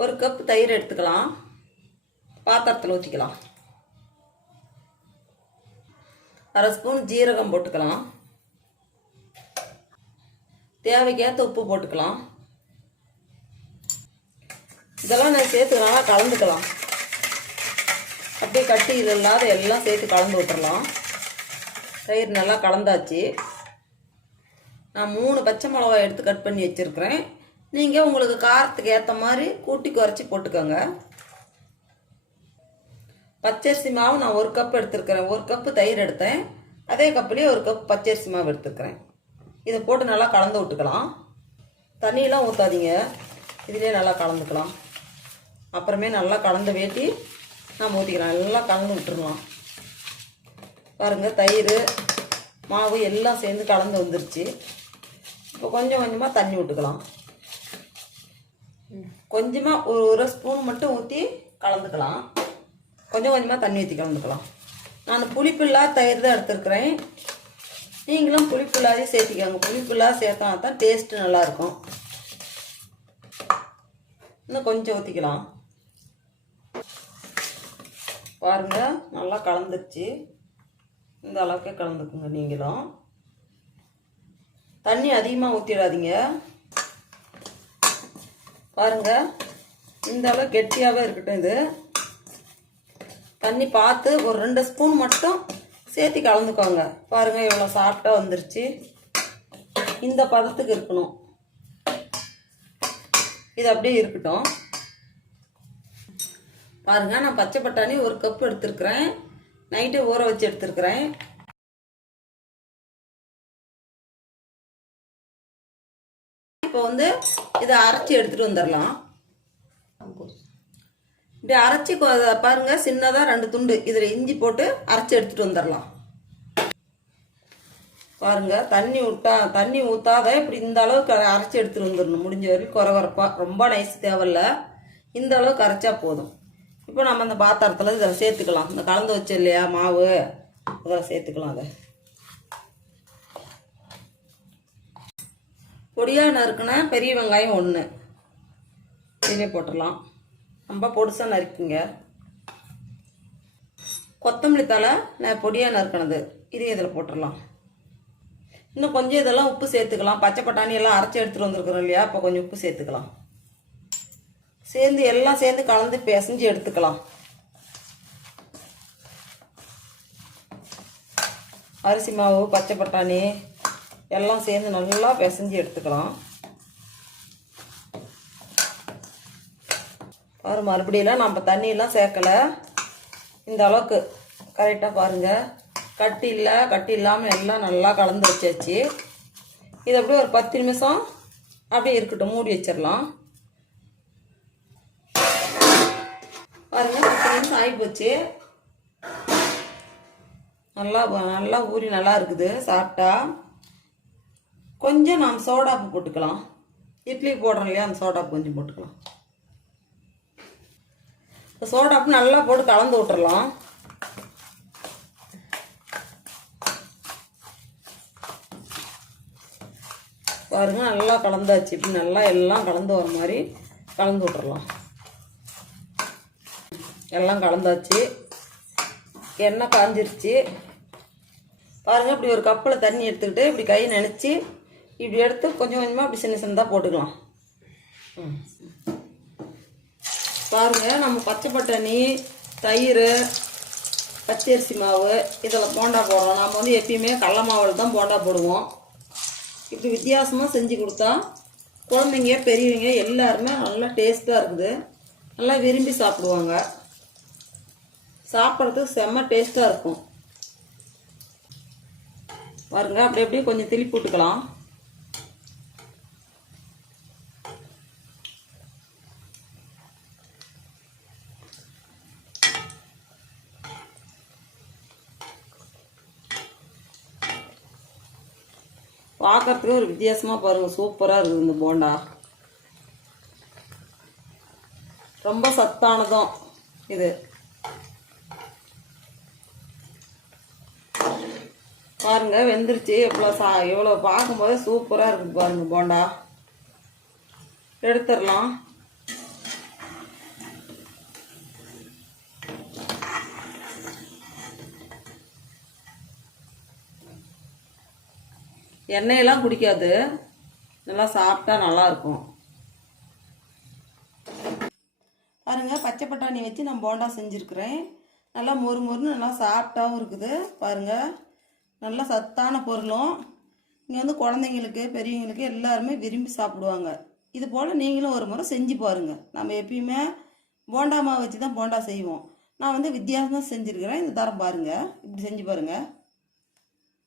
ஒரு கப் தயிர் எடுத்துக்கலாம். பாத்திரத்தில் ஊற்றிக்கலாம் அரை ஸ்பூன் ஜீரகம் போட்டுக்கலாம். தேவைக்கேற்ற உப்பு போட்டுக்கலாம். இதெல்லாம் நான் சேர்த்து நல்லா கலந்துக்கலாம். அப்படியே கட்டி இது இல்லாத எல்லாம் சேர்த்து கலந்து விட்டுறலாம். தயிர் நல்லா கலந்தாச்சு. நான் மூணு பச்சை மிளகாய் எடுத்து கட் பண்ணி வச்சுருக்கிறேன். நீங்கள் உங்களுக்கு காரத்துக்கு ஏற்ற மாதிரி கூட்டி குறைச்சி போட்டுக்கோங்க. பச்சரிசி மாவு நான் ஒரு கப் எடுத்துருக்கிறேன். ஒரு கப்பு தயிர் எடுத்தேன். அதே கப்புலேயே ஒரு கப் பச்சரிசி மாவு எடுத்துருக்கிறேன். இதை போட்டு நல்லா கலந்து விட்டுக்கலாம். தண்ணியெலாம் ஊற்றாதீங்க இதுலேயே நல்லா கலந்துக்கலாம். அப்புறமே நல்லா கலந்து வேட்டி நம்ம ஊற்றிக்கலாம் நல்லா கலந்து விட்டுருலாம் பாருங்கள் தயிர் மாவு எல்லாம் சேர்ந்து கலந்து வந்துருச்சு. இப்போ கொஞ்சம் கொஞ்சமாக தண்ணி விட்டுக்கலாம் கொஞ்சமாக ஒரு ஒரு ஸ்பூன் மட்டும் ஊற்றி கலந்துக்கலாம். கொஞ்சம் கொஞ்சமாக தண்ணி ஊற்றி கலந்துக்கலாம். நான் புளிப்பில்லா தயிர் தான் எடுத்துருக்குறேன். நீங்களும் புளிப்பில்லாதே சேர்த்திக்கோங்க. புளிப்பில்லா சேர்த்தா தான் டேஸ்ட்டு நல்லாயிருக்கும். இன்னும் கொஞ்சம் ஊற்றிக்கலாம் பாருங்கள் நல்லா கலந்துருச்சு. இந்த அளவுக்கே கலந்துக்குங்க நீங்களும். தண்ணி அதிகமாக ஊற்றிடாதீங்க பாருங்க. இந்த அளவு கெட்டியாகவே இருக்கட்டும் இது. தண்ணி பார்த்து ஒரு ரெண்டு ஸ்பூன் மட்டும் சேர்த்து கலந்துக்கோங்க. பாருங்க எவ்வளோ சாஃப்டாக வந்துருச்சு. இந்த பதத்துக்கு இருக்கணும். இது அப்படியே இருக்கட்டும். பாருங்க நான் பச்சை பட்டாணி ஒரு கப் எடுத்துருக்குறேன். நைட்டு ஊற வச்சு எடுத்துருக்குறேன். இப்போ வந்து இதை அரைச்சி எடுத்துகிட்டு வந்துடலாம். இப்படி அரைச்சி கொ- பாருங்க சின்னதாக ரெண்டு துண்டு. இதில் இஞ்சி போட்டு அரைச்சி எடுத்துகிட்டு வந்துடலாம். பாருங்க தண்ணி விட்டா தண்ணி ஊற்றாத இப்படி இந்த அளவுக்கு அரைச்சி எடுத்துகிட்டு வந்துடணும். முடிஞ்ச வரைக்கும் குறை குறைப்பா ரொம்ப நைஸ் தேவையில்ல. இந்த அளவுக்கு அரைச்சா போதும். இப்போ நம்ம அந்த பாத்திரத்தில் இதை சேர்த்துக்கலாம். இந்த கலந்து வச்சு இல்லையா மாவு? இதில் சேர்த்துக்கலாம் அதை. பொடியாக நறுக்குனா பெரிய வெங்காயம் ஒன்று இதிலே போட்டுடலாம். ரொம்ப பொடிசாக நறுக்குங்க கொத்தமல்லி தழை நான் பொடியாக நறுக்கினது இதையும் இதில் போட்டுடலாம். இன்னும் கொஞ்சம் இதெல்லாம் உப்பு சேர்த்துக்கலாம். பச்சை பட்டாணி எல்லாம் அரைச்சி எடுத்துகிட்டு வந்துருக்குறோம் இல்லையா? அப்போ கொஞ்சம் உப்பு சேர்த்துக்கலாம். சேர்ந்து எல்லாம் சேர்ந்து கலந்து பிசைஞ்சு எடுத்துக்கலாம். அரிசி மாவு பச்சை பட்டாணி எல்லாம் சேர்ந்து நல்லா பிசைஞ்சு எடுத்துக்கலாம். பாரு மறுபடியெல்லாம் நம்ம தண்ணியெல்லாம் சேர்க்கலை. இந்த அளவுக்கு. கரெக்டாக பாருங்கள் கட்டி இல்லை கட்டி இல்லாமல் எல்லாம் நல்லா கலந்து வச்சாச்சு. இது அப்படியே ஒரு பத்து நிமிஷம் அப்படியே இருக்கட்டும் மூடி வச்சிடலாம். பாருங்கள் பத்து நிமிஷம் ஆகி போச்சு நல்லா நல்லா ஊறி நல்லா இருக்குது சாப்பிட்டா. கொஞ்சம் நாம் சோடாப்பு போட்டுக்கலாம். இட்லி போடுறோம் இல்லையா அந்த சோடாப்பு கொஞ்சம் போட்டுக்கலாம். இப்போ சோடாப்பு நல்லா போட்டு கலந்து விட்டுறலாம். பாருங்க நல்லா கலந்தாச்சு. இப்படி நல்லா எல்லாம் கலந்து வர மாதிரி கலந்து விட்டுறலாம். எல்லாம் கலந்தாச்சு. எண்ணெய் காஞ்சிருச்சு. பாருங்கள் இப்படி ஒரு கப்பில் தண்ணி எடுத்துக்கிட்டு இப்படி கை நினச்சி இப்படி எடுத்து கொஞ்சம் கொஞ்சமாக அப்படி சின்ன சின்னதாக போட்டுக்கலாம். ம். நம்ம பச்சை பட்டாணி தயிர் பச்சரிசி மாவு இதில் போண்டா போடுறோம். நம்ம வந்து எப்பயுமே கடல மாவில் தான் போண்டா போடுவோம். இப்படி வித்தியாசமாக செஞ்சு கொடுத்தா குழந்தைங்க பெரியவங்க எல்லாருமே நல்லா டேஸ்ட்டாக இருக்குது. நல்லா விரும்பி சாப்பிடுவாங்க. சாப்பிட்றதுக்கு செம்ம டேஸ்ட்டாக இருக்கும். பாருங்க அப்படி அப்படியே கொஞ்சம் திருப்பி விட்டுக்கலாம். பார்க்கறதுக்கு ஒரு வித்தியாசமாக பாருங்கள் சூப்பராக இருக்குது இந்த போண்டா. ரொம்ப சத்தானதும் இது. பாருங்க வெந்துருச்சு. எவ்வளோ சா எவ்வளோ பார்க்கும்போதே சூப்பராக இருக்குது பாருங்கள் போண்டா. எடுத்துடலாம். எண்ணெயெல்லாம் குடிக்காது. நல்லா சாப்பிட்டா நல்லா இருக்கும். பச்சை பட்டாணி வச்சு நான் போண்டா செஞ்சுருக்கிறேன். நல்லா மொறு மொறுன்னு நல்லா சாப்பிட்டாவும் இருக்குது. பாருங்கள் நல்லா சத்தான பொருளும். இங்கே வந்து குழந்தைங்களுக்கு பெரியவங்களுக்கு எல்லாருமே விரும்பி சாப்பிடுவாங்க. இது போல் நீங்களும் ஒரு முறை செஞ்சு பாருங்கள் நம்ம எப்பயுமே போண்டா மாவு வச்சு தான் போண்டா செய்வோம். நான் வந்து வித்தியாசமாக செஞ்சுருக்கிறேன். இந்த தரம் பாருங்கள் இப்படி செஞ்சு பாருங்கள்